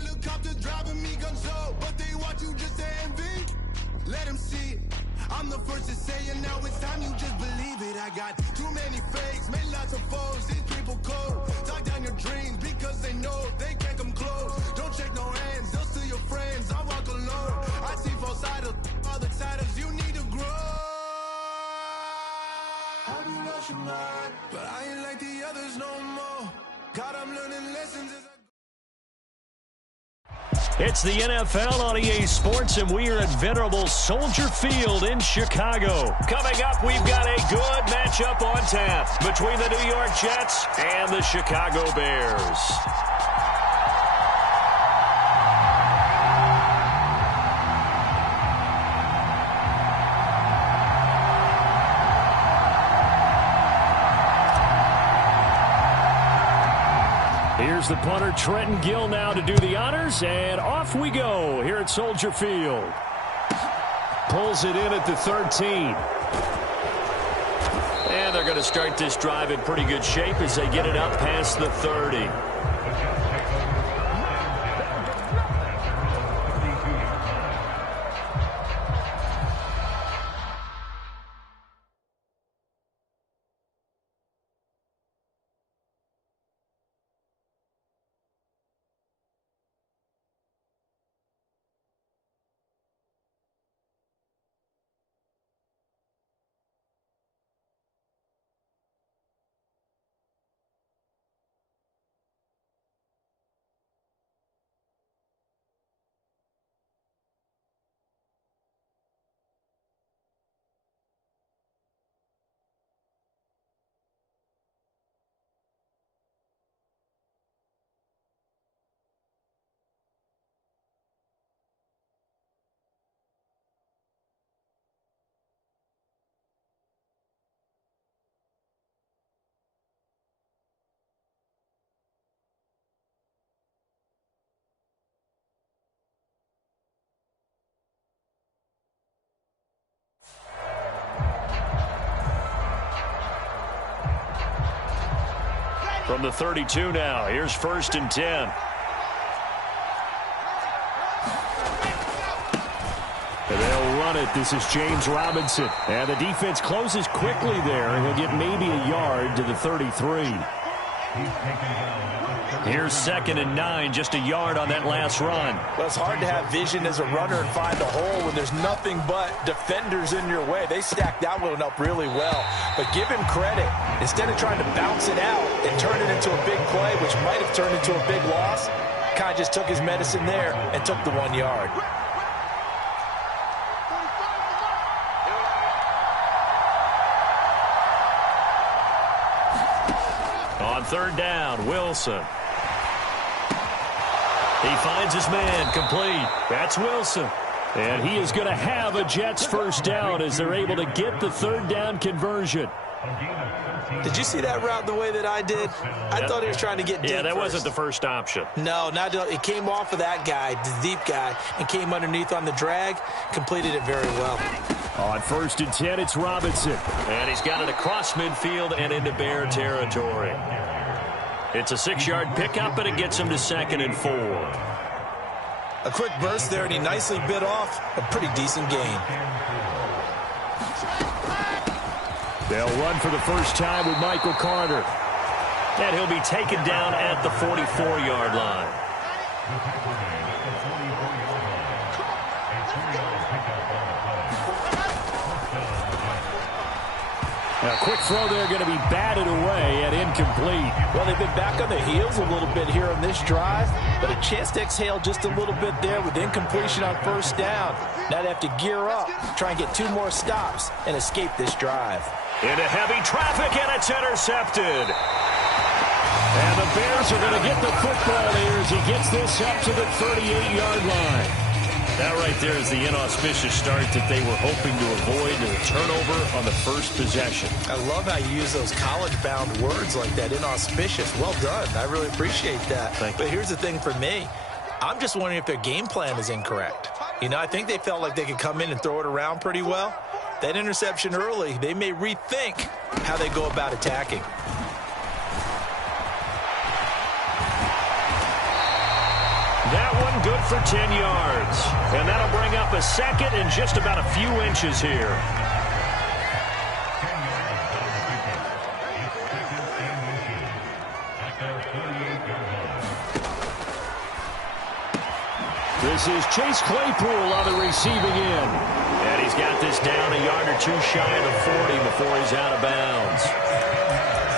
helicopter driving me gunso, but they want you just to envy. Let them see it. I'm the first to say it, now it's time you just believe it. I got too many fakes, made lots of foes. These people cold. Talk down your dreams because they know they can't come close. Don't shake no hands, they'll steal your friends. I walk alone. I see false idols, other titles. You need to grow. I do lost your mind, but I ain't like the others no more. God, I'm learning lessons as I. It's the NFL on EA Sports, and we are at venerable Soldier Field in Chicago. Coming up, we've got a good matchup on tap between the New York Jets and the Chicago Bears. Here's the punter, Trenton Gill, now to do the honors, and off we go here at Soldier Field. Pulls it in at the 13. And they're going to start this drive in pretty good shape as they get it up past the 30. From the 32 now, here's 1st and 10. And they'll run it. This is James Robinson. And the defense closes quickly there, and he'll get maybe a yard to the 33. Here's 2nd and 9, just a yard on that last run. Well, it's hard to have vision as a runner and find a hole when there's nothing but defenders in your way. They stacked that one up really well. But give him credit. Instead of trying to bounce it out and turn it into a big play, which might have turned into a big loss, kind of just took his medicine there and took the 1 yard. On 3rd down, Wilson. He finds his man, complete. That's Wilson. And he is going to have a Jets 1st down as they're able to get the 3rd down conversion. Did you see that route the way that I did? I thought he was trying to get deep. Yeah, that first. wasn't the first option. No, not it came off of that guy, the deep guy, and came underneath on the drag, completed it very well. On 1st and 10, it's Robinson. And he's got it across midfield and into Bear territory. It's a 6-yard pickup, and it gets him to 2nd and 4. A quick burst there, and he nicely bit off a pretty decent gain. They'll run for the first time with Michael Carter. And he'll be taken down at the 44-yard line. A quick throw there going to be batted away and incomplete. Well, they've been back on their heels a little bit here on this drive, but a chance to exhale just a little bit there with incompletion on 1st down. Now they have to gear up, try and get 2 more stops, and escape this drive. Into heavy traffic, and it's intercepted. And the Bears are going to get the football here as he gets this up to the 38-yard line. That right there is the inauspicious start that they were hoping to avoid, and a turnover on the first possession. I love how you use those college-bound words like that, inauspicious. Well done. I really appreciate that. But here's the thing for me. I'm just wondering if their game plan is incorrect. You know, I think they felt like they could come in and throw it around pretty well. That interception early, they may rethink how they go about attacking. That one, good for 10 yards. And that'll bring up a second and just about a few inches here. This is Chase Claypool on the receiving end. And he's got this down a yard or two shy of the 40 before he's out of bounds.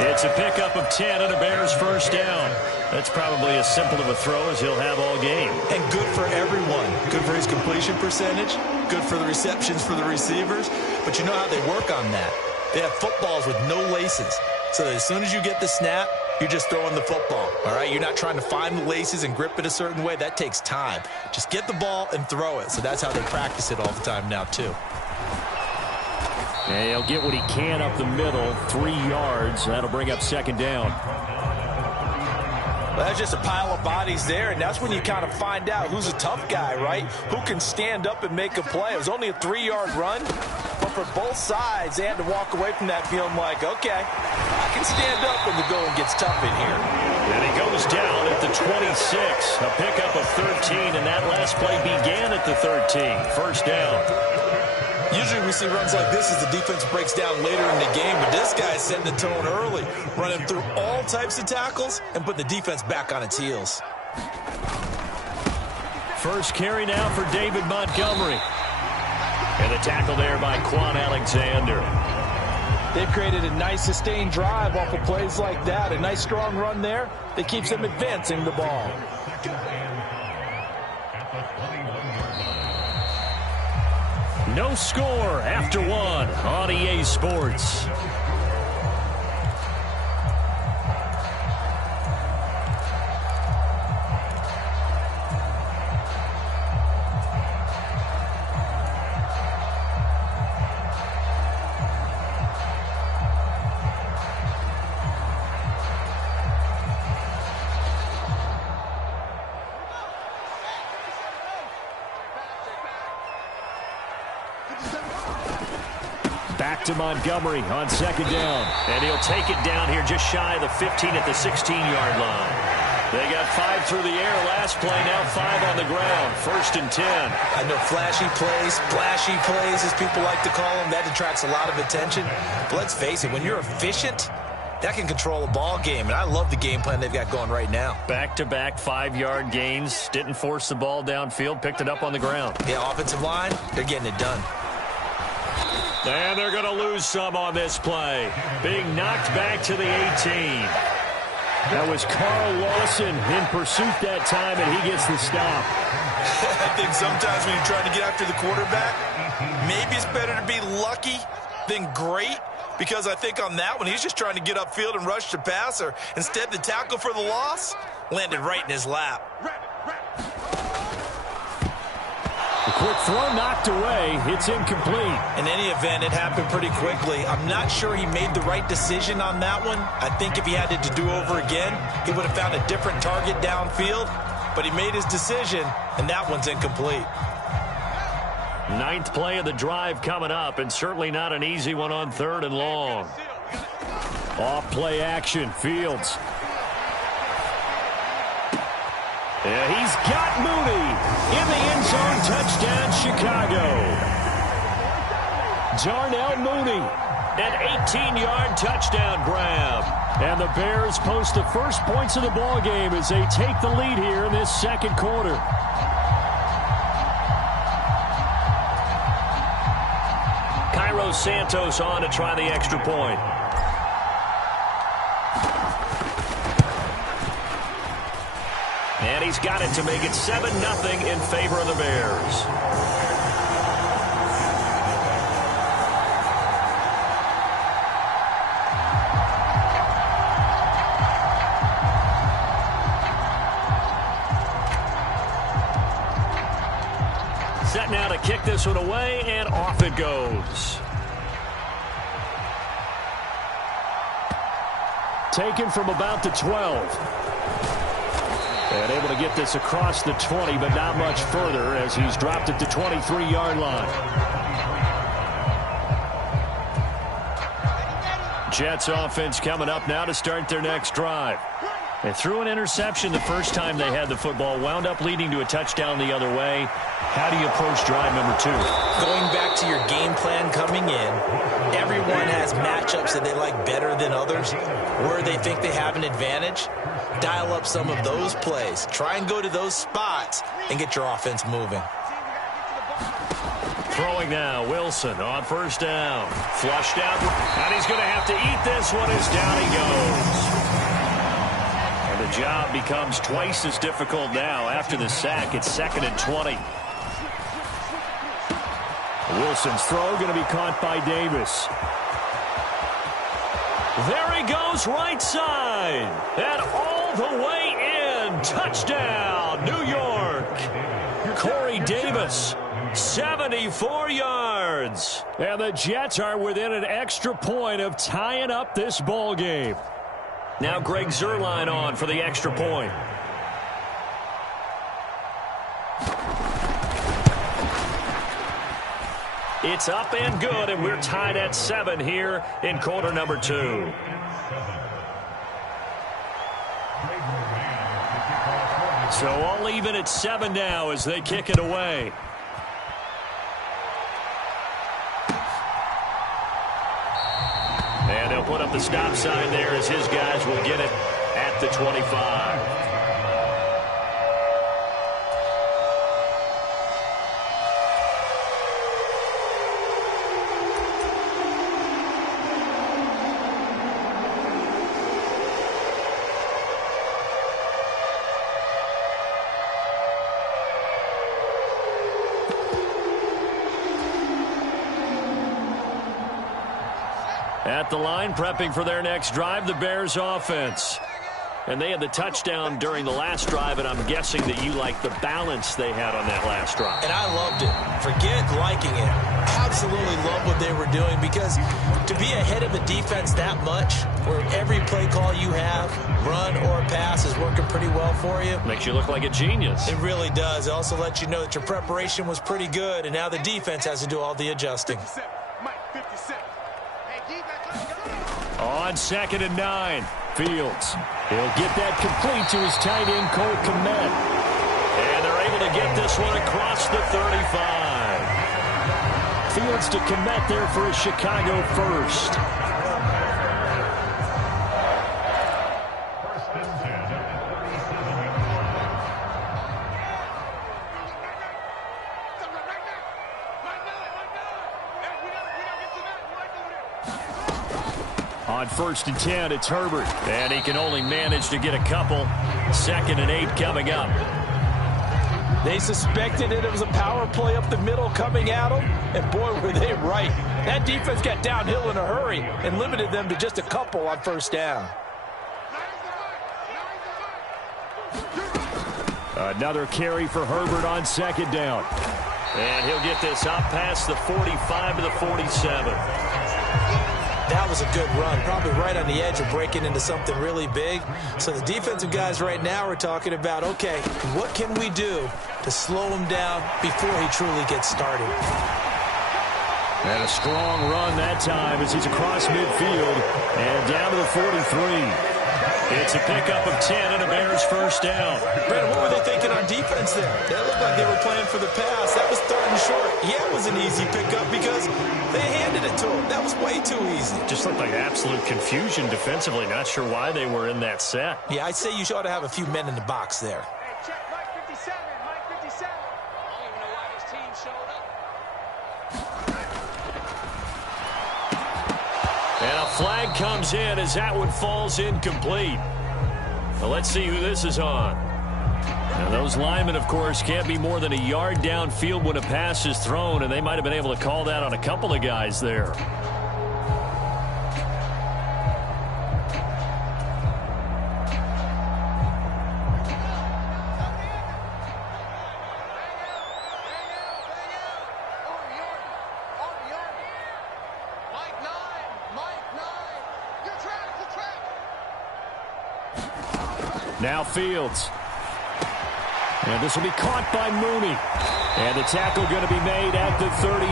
It's a pickup of 10 and a Bears first down. That's probably as simple of a throw as he'll have all game. And good for everyone. Good for his completion percentage. Good for the receptions for the receivers. But you know how they work on that. They have footballs with no laces. So that as soon as you get the snap, you're just throwing the football, all right? You're not trying to find the laces and grip it a certain way. That takes time. Just get the ball and throw it. So that's how they practice it all the time now, too. And he'll get what he can up the middle, 3 yards. That'll bring up second down. Well, that's just a pile of bodies there, and that's when you kind of find out who's a tough guy, right? Who can stand up and make a play. It was only a 3-yard run, but for both sides, they had to walk away from that feeling like, okay, I can stand up when the going gets tough in here. And he goes down at the 26, a pickup of 13, and that last play began at the 13. First down. Usually we see runs like this as the defense breaks down later in the game, but this guy's setting the tone early, running through all types of tackles and putting the defense back on its heels. First carry now for David Montgomery. And the tackle there by Quan Alexander. They've created a nice sustained drive off of plays like that. A nice strong run there that keeps them advancing the ball. No score after one on EA Sports. Back to Montgomery on second down. And he'll take it down here just shy of the 15 at the 16-yard line. They got 5 through the air last play, now 5 on the ground. First and 10. I know flashy plays, splashy plays, as people like to call them, that attracts a lot of attention. But let's face it, when you're efficient, that can control a ball game. And I love the game plan they've got going right now. Back-to-back 5-yard gains. Didn't force the ball downfield, picked it up on the ground. Yeah, offensive line, they're getting it done. And they're going to lose some on this play. Being knocked back to the 18. That was Carl Lawson in pursuit that time, and he gets the stop. I think sometimes when you're trying to get after the quarterback, maybe it's better to be lucky than great, because I think on that one, he's just trying to get upfield and rush the passer. Instead, the tackle for the loss landed right in his lap. The quick throw knocked away. It's incomplete. In any event, it happened pretty quickly. I'm not sure he made the right decision on that one. I think if he had it to do over again, he would have found a different target downfield. But he made his decision, and that one's incomplete. 9th play of the drive coming up, and certainly not an easy one on 3rd and long. Off play action, Fields. Yeah, he's got Mooney in the end zone. Touchdown, Chicago. Darnell Mooney, an 18-yard touchdown grab. And the Bears post the first points of the ball game as they take the lead here in this second quarter. Cairo Santos on to try the extra point. And he's got it to make it 7-0 in favor of the Bears. Set now to kick this one away, and off it goes. Taken from about the 12. And able to get this across the 20, but not much further as he's dropped it to 23-yard line. Jets offense coming up now to start their next drive. They threw an interception the first time they had the football, wound up leading to a touchdown the other way. How do you approach drive number 2? Going back to your game plan coming in, everyone has matchups that they like better than others. Where they think they have an advantage, dial up some of those plays. Try and go to those spots and get your offense moving. Throwing now, Wilson on first down. Flushed out, and he's going to have to eat this one as down he goes. And the job becomes twice as difficult now after the sack. It's 2nd and 20. Wilson's throw going to be caught by Davis. There he goes, right side. And all the way in. Touchdown, New York. Corey Davis, 74 yards. And the Jets are within an extra point of tying up this ball game. Now Greg Zuerlein on for the extra point. It's up and good, and we're tied at 7 here in quarter number 2. So all even at 7 now as they kick it away. And they'll put up the stop sign there as his guys will get it at the 25. At the line, prepping for their next drive, the Bears offense. And they had the touchdown during the last drive, and I'm guessing that you like the balance they had on that last drive. And I loved it. Forget liking it. Absolutely love what they were doing, because to be ahead of a defense that much, where every play call you have, run or pass, is working pretty well for you. Makes you look like a genius. It really does. It also lets you know that your preparation was pretty good, and now the defense has to do all the adjusting. On 2nd and 9, Fields. He'll get that complete to his tight end, Cole Kmet. And they're able to get this one across the 35. Fields to Kmet there for a Chicago first. On 1st and 10, it's Herbert. And he can only manage to get a couple. 2nd and 8 coming up. They suspected it was a power play up the middle coming at them, and boy, were they right. That defense got downhill in a hurry and limited them to just a couple on 1st down. Another carry for Herbert on 2nd down. And he'll get this up past the 45 to the 47. That was a good run, probably right on the edge of breaking into something really big. So the defensive guys right now are talking about, okay, what can we do to slow him down before he truly gets started? And a strong run that time as he's across midfield and down to the 43. It's a pickup of 10 and a Bears first down. Brandon, what were they thinking on defense there? They looked like they were playing for the pass. That was 3rd and short. Yeah, it was an easy pickup because they handed it to him. That was way too easy. Just looked like absolute confusion defensively. Not sure why they were in that set. Yeah, I'd say you ought to have a few men in the box there. Hey, check Mike 57, Mike 57. I don't even know why this team showed up. And a flag comes in as that one falls incomplete. Well, let's see who this is on. Now, those linemen, of course, can't be more than a yard downfield when a pass is thrown, and they might have been able to call that on a couple of guys there. Now Fields. And this will be caught by Mooney. And the tackle going to be made at the 38.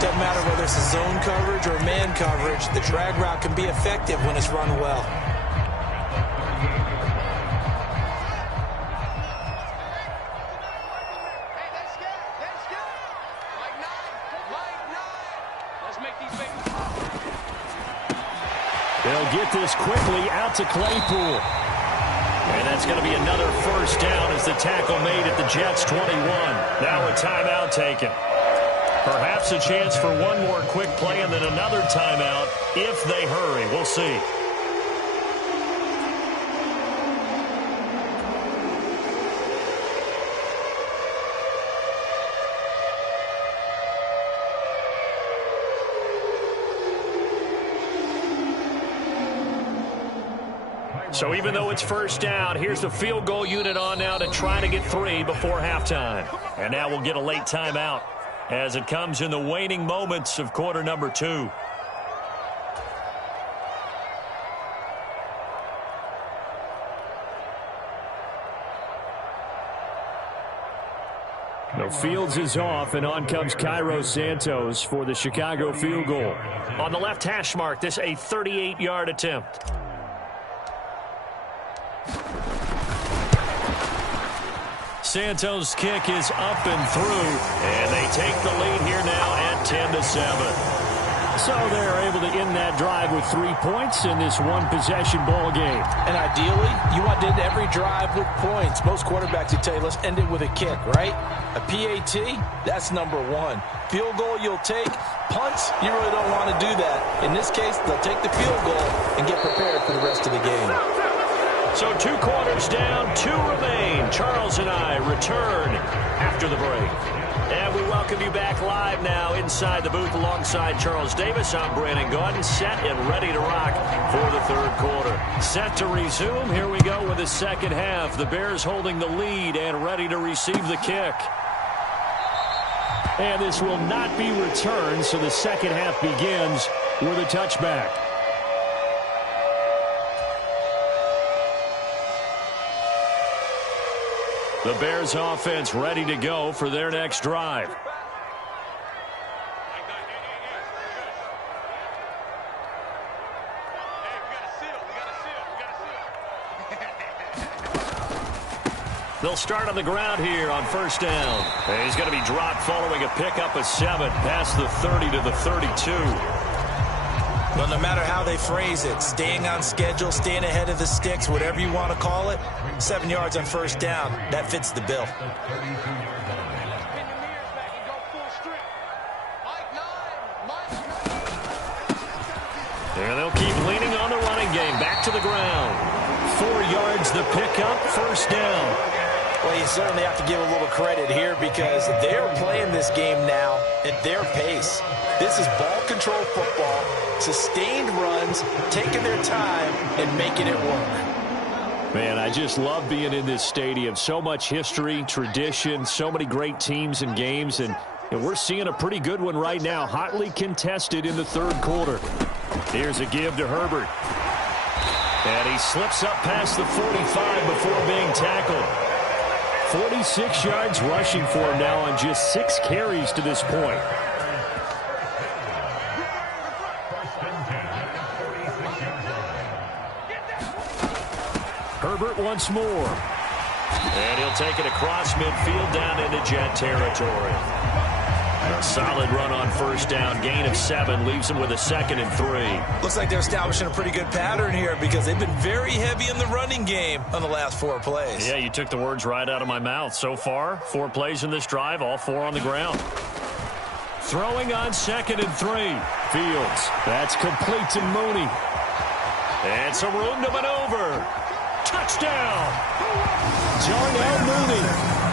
Doesn't matter whether it's a zone coverage or man coverage, the drag route can be effective when it's run well. get this quickly out to Claypool. And that's going to be another first down as the tackle made at the Jets' 21. Now a timeout taken. Perhaps a chance for one more quick play and then another timeout if they hurry. We'll see. So even though it's first down, here's the field goal unit on now to try to get 3 before halftime. And now we'll get a late timeout as it comes in the waning moments of quarter number 2. The Fields is off, and on comes Cairo Santos for the Chicago field goal. On the left hash mark, this a 38-yard attempt. Santos' kick is up and through, and they take the lead here now at 10-7. So they're able to end that drive with 3 points in this one-possession ball game. And ideally, you want to end every drive with points. Most quarterbacks would tell you, let's end it with a kick, right? A PAT, that's number 1. Field goal you'll take. Punts, you really don't want to do that. In this case, they'll take the field goal and get prepared for the rest of the game. So 2 quarters down, 2 remain. Charles and I return after the break. And we welcome you back live now inside the booth alongside Charles Davis. I'm Brandon Gaudin, set and ready to rock for the third quarter. Set to resume. Here we go with the second half. The Bears holding the lead and ready to receive the kick. And this will not be returned, so the second half begins with a touchback. The Bears offense ready to go for their next drive. They'll start on the ground here on first down. And he's going to be dropped following a pickup of 7 past the 30 to the 32. Well, no matter how they phrase it, staying on schedule, staying ahead of the sticks, whatever you want to call it, 7 yards on first down, that fits the bill. And they'll keep leaning on the running game. Back to the ground. 4 yards the pickup, first down. Well, you certainly have to give a little credit here because they're playing this game now at their pace. This is ball control football, sustained runs, taking their time and making it work. Man, I just love being in this stadium. So much history, tradition, so many great teams and games, and we're seeing a pretty good one right now, hotly contested in the third quarter. Here's a give to Herbert. And he slips up past the 45 before being tackled. 46 yards rushing for him now on just 6 carries to this point. Herbert once more. And he'll take it across midfield down into Jet territory. A solid run on first down. Gain of 7 leaves him with a 2nd and 3. Looks like they're establishing a pretty good pattern here because they've been very heavy in the running game on the last 4 plays. Yeah, you took the words right out of my mouth. So far, 4 plays in this drive, all 4 on the ground. Throwing on 2nd and 3. Fields. That's complete to Mooney. And some room to maneuver. Touchdown! Darnell Mooney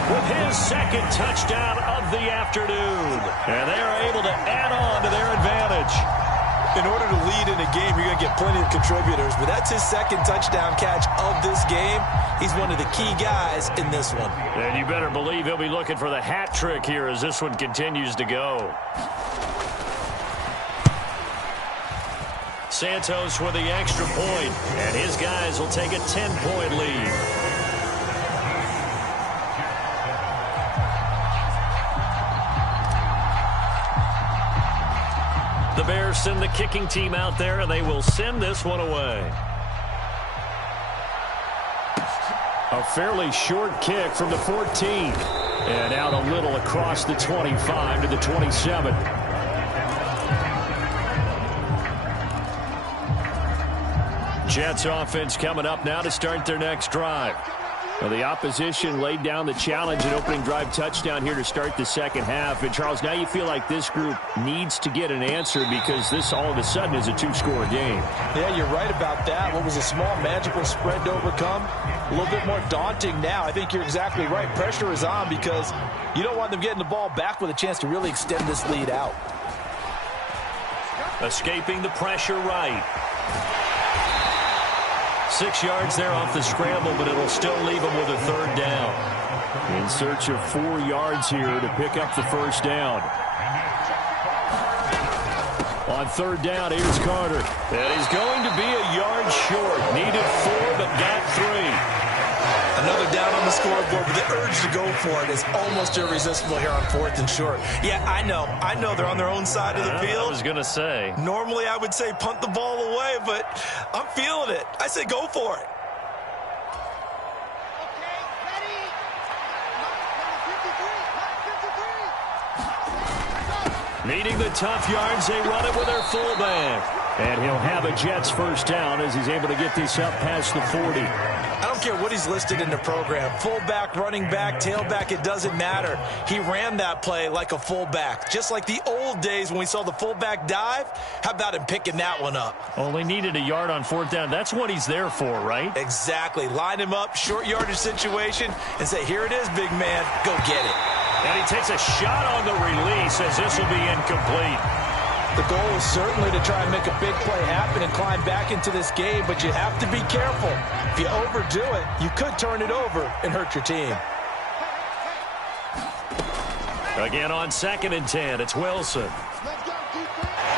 with his 2nd touchdown of the afternoon. And they are able to add on to their advantage. In order to lead in a game, you're going to get plenty of contributors, but that's his 2nd touchdown catch of this game. He's one of the key guys in this one. And you better believe he'll be looking for the hat trick here as this one continues to go. Santos with the extra point, and his guys will take a 10-point lead. The Bears send the kicking team out there, and they will send this one away. A fairly short kick from the 14, and out a little across the 25 to the 27. Jets offense coming up now to start their next drive. Well, the opposition laid down the challenge and opening drive touchdown here to start the second half. And, Charles, now you feel like this group needs to get an answer because this all of a sudden is a two-score game. Yeah, you're right about that. What was a small, manageable spread to overcome, a little bit more daunting now. I think you're exactly right. Pressure is on because you don't want them getting the ball back with a chance to really extend this lead out. Escaping the pressure right. 6 yards there off the scramble, but it'll still leave him with a third down. In search of 4 yards here to pick up the first down. On third down, here's Carter. And he's going to be a yard short. Needed 4, but got 3. Another down on the scoreboard, but the urge to go for it is almost irresistible here on 4th and short. Yeah, I know they're on their own side of the field. I was going to say. Normally I would say punt the ball away, but I'm feeling it. I say go for it. Needing the tough yards, they run it with their fullback. And he'll have a Jets first down as he's able to get this up past the 40. I don't care what he's listed in the program. Fullback, running back, tailback, it doesn't matter. He ran that play like a fullback. Just like the old days when we saw the fullback dive. How about him picking that one up? Only needed a yard on fourth down. That's what he's there for, right? Exactly. Line him up, short yardage situation, and say, here it is, big man. Go get it. And he takes a shot on the release as this will be incomplete. The goal is certainly to try and make a big play happen and climb back into this game, but you have to be careful. If you overdo it, you could turn it over and hurt your team. Again on 2nd and 10, it's Wilson.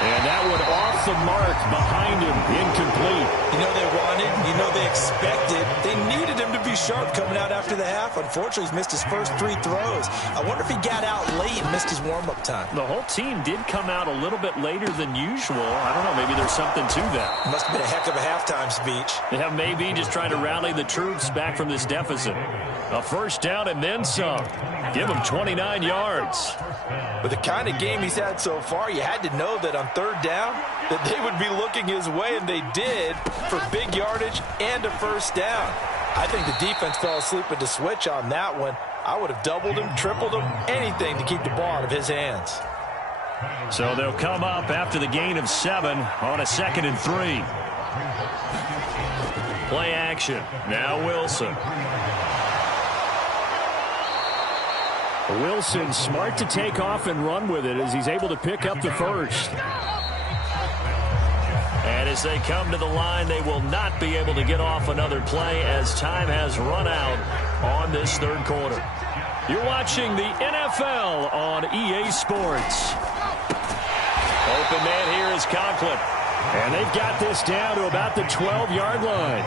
And that one off the mark behind him, incomplete. You know they wanted, you know they expected. They needed him to be sharp coming out after the half. Unfortunately, he's missed his first 3 throws. I wonder if he got out late and missed his warm-up time. The whole team did come out a little bit later than usual. I don't know, maybe there's something to that. Must have been a heck of a halftime speech. Yeah, maybe just trying to rally the troops back from this deficit. A first down and then some. Give him 29 yards. With the kind of game he's had so far, you had to know that on third down that they would be looking his way, and they did, for big yardage and a first down. I think the defense fell asleep at the switch on that one. I would have doubled him, tripled him, anything to keep the ball out of his hands. So they'll come up after the gain of 7 on a 2nd and 3. Play action. Now Wilson. Wilson smart to take off and run with it as he's able to pick up the first. And as they come to the line, they will not be able to get off another play as time has run out on this third quarter. You're watching the NFL on EA Sports. Open man here is Conklin. And they've got this down to about the 12-yard line.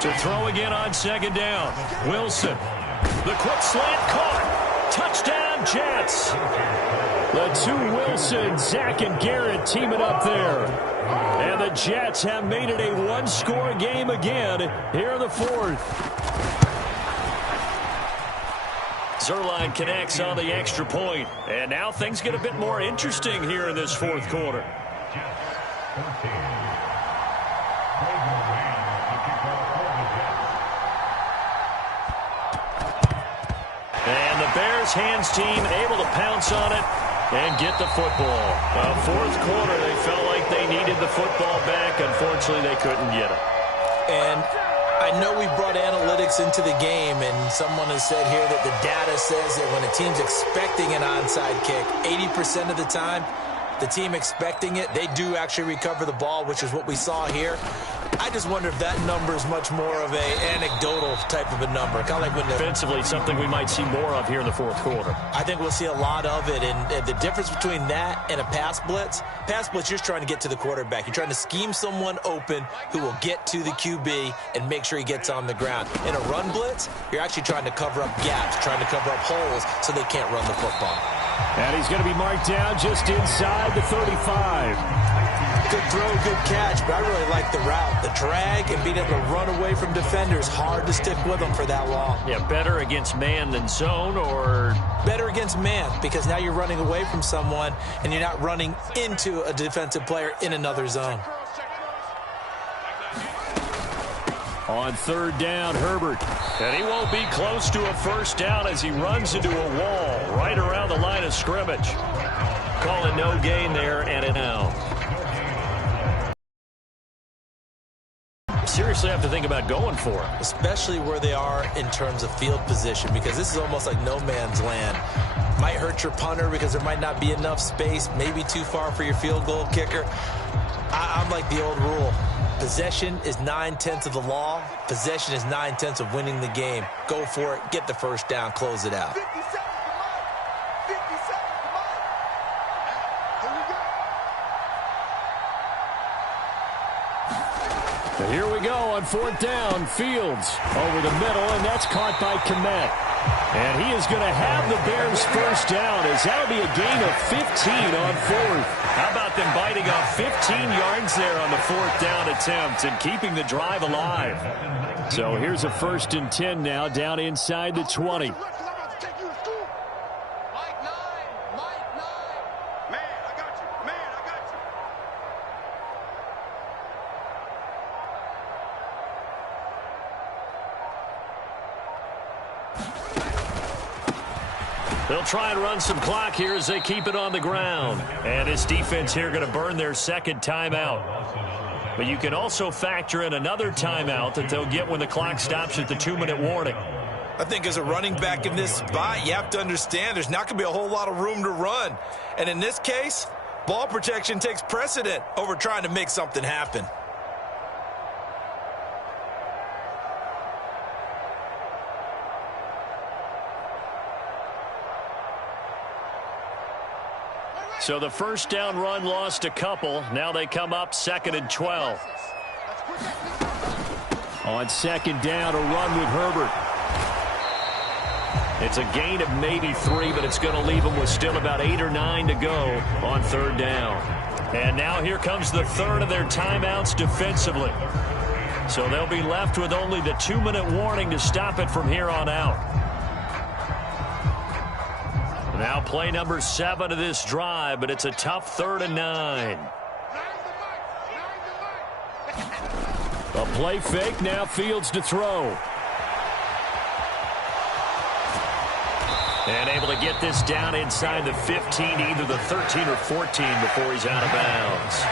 To throw again on 2nd down. Wilson. The quick slant caught. Touchdown, Jets. The two Wilsons, Zach and Garrett, teaming up there. And the Jets have made it a one-score game again here in the 4th. Zerline connects on the extra point. And now things get a bit more interesting here in this 4th quarter. And the Bears hands team able to pounce on it and get the football. 4th quarter, they felt like they needed the football back. Unfortunately, they couldn't get it. And I know we brought analytics into the game, and someone has said here that the data says that when a team's expecting an onside kick, 80% of the time, the team expecting it, they do actually recover the ball, which is what we saw here. I just wonder if that number is much more of an anecdotal type of a number. Kind of like when defensively, something we might see more of here in the 4th quarter. I think we'll see a lot of it. And the difference between that and a pass blitz, you're just trying to get to the quarterback. You're trying to scheme someone open who will get to the QB and make sure he gets on the ground. In a run blitz, you're actually trying to cover up gaps, trying to cover up holes so they can't run the football. And he's going to be marked down just inside the 35. Good throw, good catch, but I really like the route. The drag and being able to run away from defenders, hard to stick with them for that long. Yeah, better against man than zone, or? Better against man, because now you're running away from someone and you're not running into a defensive player in another zone. On third down, Herbert. And he won't be close to a first down as he runs into a wall right around the line of scrimmage. Call it no gain there, and it now. Seriously have to think about going for it. Especially where they are in terms of field position, because this is almost like no man's land. Might hurt your punter because there might not be enough space, maybe too far for your field goal kicker. I'm like the old rule. Possession is 9/10 of the law. Possession is 9/10 of winning the game. Go for it, get the first down, close it out. 50 seconds, come on. 50 seconds, come on. Here we go. Now here we go on fourth down. Fields over the middle, and that's caught by Kmet. And he is going to have the Bears first down, as that'll be a gain of 15 on fourth. How about them biting off 15 yards there on the fourth down attempt and keeping the drive alive? So here's a 1st and 10 now, down inside the 20. They'll try and run some clock here as they keep it on the ground. And this defense here going to burn their second timeout. But you can also factor in another timeout that they'll get when the clock stops at the 2-minute warning. I think as a running back in this spot, you have to understand there's not going to be a whole lot of room to run. And in this case, ball protection takes precedent over trying to make something happen. So the first down run lost a couple. Now they come up 2nd and 12. On second down, a run with Herbert. It's a gain of maybe 3, but it's going to leave them with still about 8 or 9 to go on third down. And now here comes the third of their timeouts defensively. So they'll be left with only the 2-minute warning to stop it from here on out. Now play number 7 of this drive, but it's a tough 3rd and 9. A play fake, now Fields to throw. And able to get this down inside the 15, either the 13 or 14 before he's out of bounds.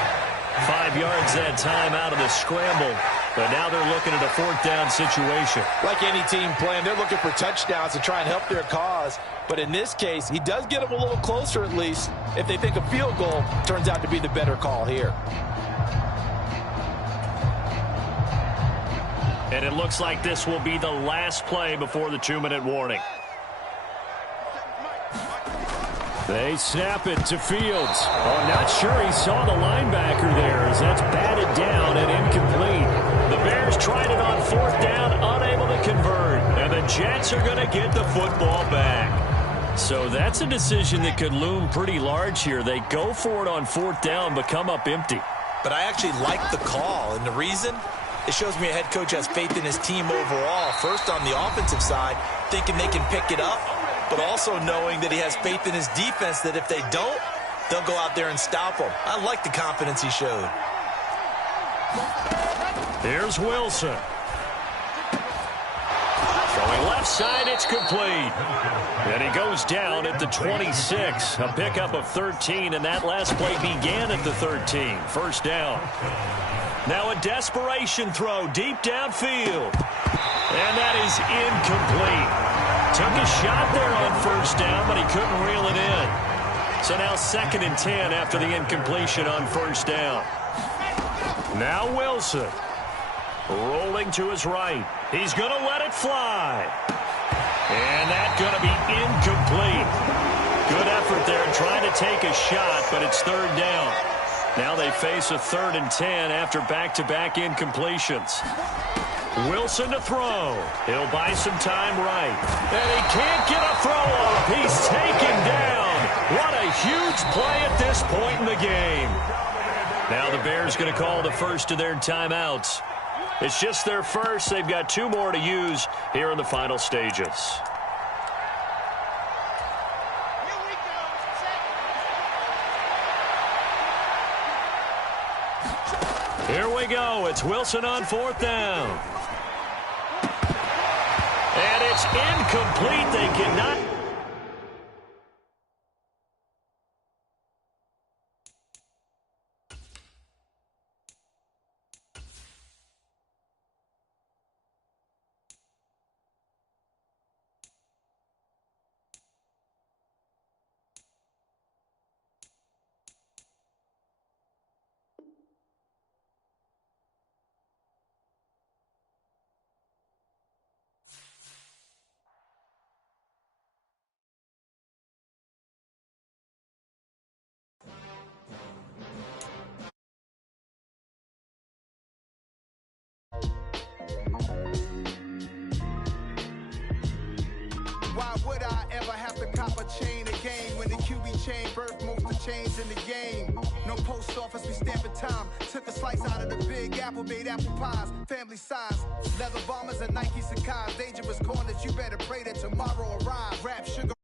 5 yards that time out of the scramble, but now they're looking at a 4th down situation. Like any team playing, they're looking for touchdowns to try and help their cause. But in this case, he does get them a little closer at least if they think a field goal turns out to be the better call here. And it looks like this will be the last play before the 2-minute warning. They snap it to Fields. Oh, not sure he saw the linebacker there as that's batted down and incomplete. The Bears tried it on 4th down, unable to convert. And the Jets are going to get the football back. So that's a decision that could loom pretty large here. They go for it on 4th down, but come up empty. But I actually like the call, and the reason? It shows me a head coach has faith in his team overall. First, on the offensive side, thinking they can pick it up, but also knowing that he has faith in his defense that if they don't, they'll go out there and stop them. I like the confidence he showed. Here's Wilson. Throwing left side, it's complete. And he goes down at the 26. A pickup of 13, and that last play began at the 13. First down. Now a desperation throw deep downfield. And that is incomplete. Took a shot there on first down, but he couldn't reel it in. So now 2nd and 10 after the incompletion on first down. Now Wilson. Rolling to his right. He's going to let it fly. And that's going to be incomplete. Good effort there trying to take a shot, but it's 3rd down. Now they face a 3rd and 10 after back-to-back incompletions. Wilson to throw. He'll buy some time right. And he can't get a throw off. He's taken down. What a huge play at this point in the game. Now the Bears going to call the first of their timeouts. It's just their first. They've got 2 more to use here in the final stages. Here we go. It's Wilson on 4th down. And it's incomplete. They cannot. Why would I ever have to cop a chain again when the QB chain birthed most of the chains in the game? No post office, we stamping time. Took a slice out of the big apple, made apple pies, family size. Leather bombers and Nike Sacai's, dangerous corners, you better pray that tomorrow arrives. Rap sugar